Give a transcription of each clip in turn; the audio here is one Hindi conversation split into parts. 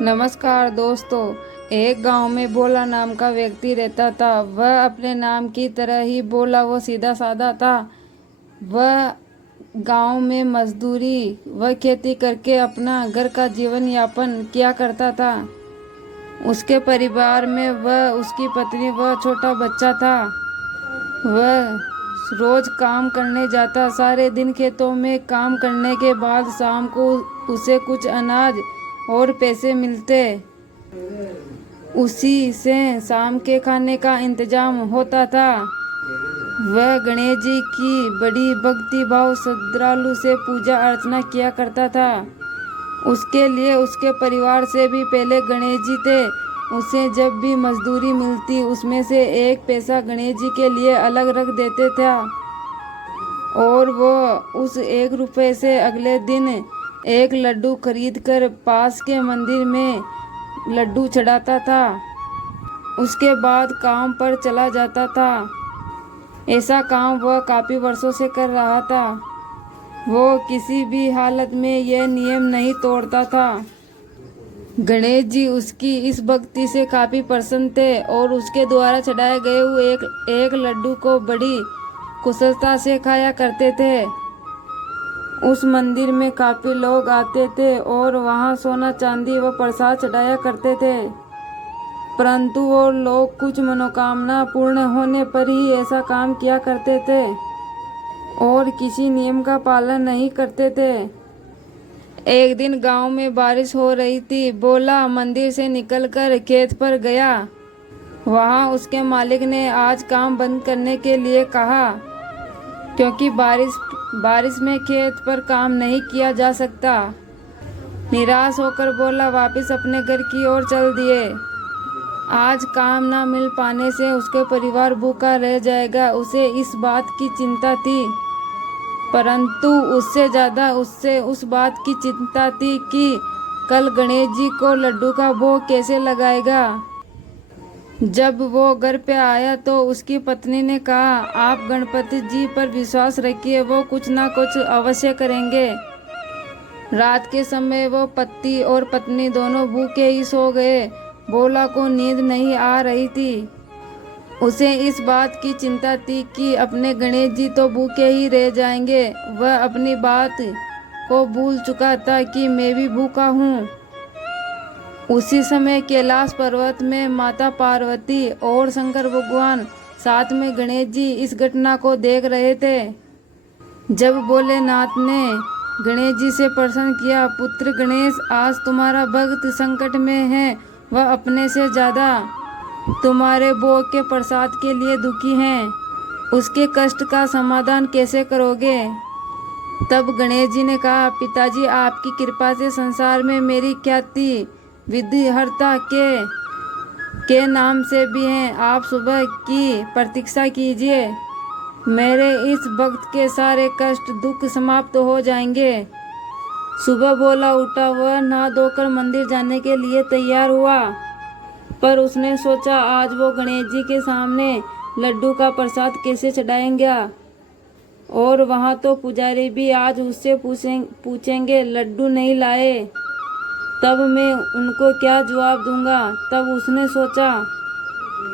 नमस्कार दोस्तों। एक गांव में भोला नाम का व्यक्ति रहता था। वह अपने नाम की तरह ही भोला व सीधा साधा था। वह गांव में मजदूरी व खेती करके अपना घर का जीवन यापन किया करता था। उसके परिवार में वह, उसकी पत्नी व छोटा बच्चा था। वह रोज काम करने जाता। सारे दिन खेतों में काम करने के बाद शाम को उसे कुछ अनाज और पैसे मिलते। उसी से शाम के खाने का इंतजाम होता था। वह गणेश जी की बड़ी भक्ति भाव श्रद्धालु से पूजा अर्चना किया करता था। उसके लिए उसके परिवार से भी पहले गणेश जी थे। उसे जब भी मजदूरी मिलती उसमें से एक पैसा गणेश जी के लिए अलग रख देते थे और वो उस 1 रुपये से अगले दिन एक लड्डू खरीद कर पास के मंदिर में लड्डू चढ़ाता था। उसके बाद काम पर चला जाता था। ऐसा काम वह काफ़ी वर्षों से कर रहा था। वो किसी भी हालत में यह नियम नहीं तोड़ता था। गणेश जी उसकी इस भक्ति से काफ़ी प्रसन्न थे और उसके द्वारा चढ़ाए गए हुए एक लड्डू को बड़ी कुशलता से खाया करते थे। उस मंदिर में काफ़ी लोग आते थे और वहाँ सोना चांदी व प्रसाद चढ़ाया करते थे, परंतु वो लोग कुछ मनोकामना पूर्ण होने पर ही ऐसा काम किया करते थे और किसी नियम का पालन नहीं करते थे। एक दिन गांव में बारिश हो रही थी। भोला मंदिर से निकलकर खेत पर गया। वहाँ उसके मालिक ने आज काम बंद करने के लिए कहा, क्योंकि बारिश में खेत पर काम नहीं किया जा सकता। निराश होकर भोला वापस अपने घर की ओर चल दिए। आज काम ना मिल पाने से उसके परिवार भूखा रह जाएगा, उसे इस बात की चिंता थी। परंतु उससे ज़्यादा उससे उस बात की चिंता थी कि कल गणेश जी को लड्डू का भोग कैसे लगाएगा। जब वो घर पे आया तो उसकी पत्नी ने कहा, आप गणपति जी पर विश्वास रखिए, वो कुछ ना कुछ अवश्य करेंगे। रात के समय वो पति और पत्नी दोनों भूखे ही सो गए। भोला को नींद नहीं आ रही थी। उसे इस बात की चिंता थी कि अपने गणेश जी तो भूखे ही रह जाएंगे। वह अपनी बात को भूल चुका था कि मैं भी भूखा हूँ। उसी समय कैलाश पर्वत में माता पार्वती और शंकर भगवान साथ में गणेश जी इस घटना को देख रहे थे। जब भोलेनाथ ने गणेश जी से प्रश्न किया, पुत्र गणेश, आज तुम्हारा भक्त संकट में है। वह अपने से ज़्यादा तुम्हारे भोग के प्रसाद के लिए दुखी हैं। उसके कष्ट का समाधान कैसे करोगे? तब गणेश जी ने कहा, पिताजी, आपकी कृपा से संसार में मेरी ख्याति विधिहर्ता के नाम से भी हैं। आप सुबह की प्रतीक्षा कीजिए, मेरे इस भक्त के सारे कष्ट दुख समाप्त हो जाएंगे। सुबह भोला उठा। वह नहा धोकर मंदिर जाने के लिए तैयार हुआ, पर उसने सोचा आज वो गणेश जी के सामने लड्डू का प्रसाद कैसे चढ़ाएंगे, और वहाँ तो पुजारी भी आज उससे पूछेंगे लड्डू नहीं लाए, तब मैं उनको क्या जवाब दूंगा। तब उसने सोचा,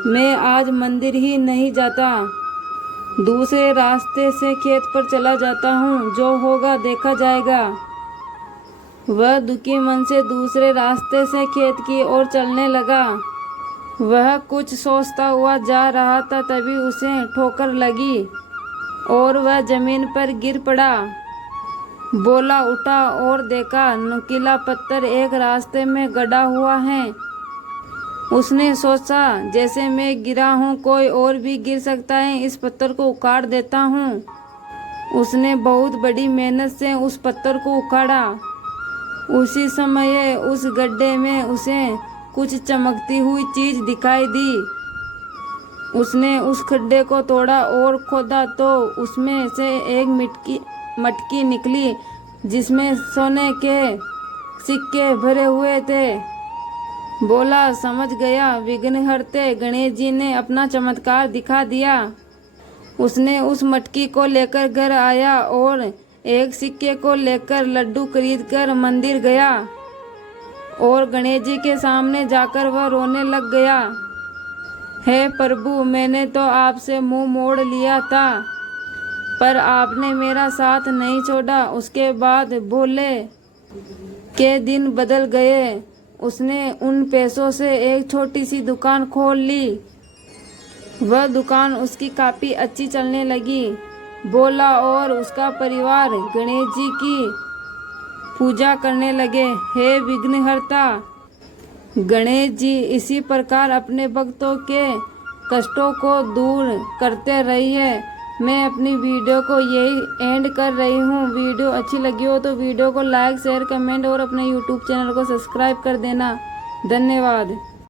मैं आज मंदिर ही नहीं जाता, दूसरे रास्ते से खेत पर चला जाता हूँ, जो होगा देखा जाएगा। वह दुखी मन से दूसरे रास्ते से खेत की ओर चलने लगा। वह कुछ सोचता हुआ जा रहा था, तभी उसे ठोकर लगी और वह जमीन पर गिर पड़ा। भोला उठा और देखा नुकीला पत्थर एक रास्ते में गड़ा हुआ है। उसने सोचा, जैसे मैं गिरा हूँ कोई और भी गिर सकता है, इस पत्थर को उखाड़ देता हूँ। उसने बहुत बड़ी मेहनत से उस पत्थर को उखाड़ा। उसी समय उस गड्ढे में उसे कुछ चमकती हुई चीज दिखाई दी। उसने उस खड्डे को तोड़ा और खोदा तो उसमें से एक मटकी निकली, जिसमें सोने के सिक्के भरे हुए थे। भोला समझ गया, विघ्नहर्ते गणेश जी ने अपना चमत्कार दिखा दिया। उसने उस मटकी को लेकर घर आया और एक सिक्के को लेकर लड्डू खरीद कर मंदिर गया। और गणेश जी के सामने जाकर वह रोने लग गया। हे प्रभु, मैंने तो आपसे मुंह मोड़ लिया था, पर आपने मेरा साथ नहीं छोड़ा। उसके बाद भोले के दिन बदल गए। उसने उन पैसों से एक छोटी सी दुकान खोल ली। वह दुकान उसकी काफ़ी अच्छी चलने लगी। भोला और उसका परिवार गणेश जी की पूजा करने लगे। हे विघ्नहर्ता गणेश जी, इसी प्रकार अपने भक्तों के कष्टों को दूर करते रहिए। मैं अपनी वीडियो को यही एंड कर रही हूँ। वीडियो अच्छी लगी हो तो वीडियो को लाइक, शेयर, कमेंट और अपने यूट्यूब चैनल को सब्सक्राइब कर देना। धन्यवाद।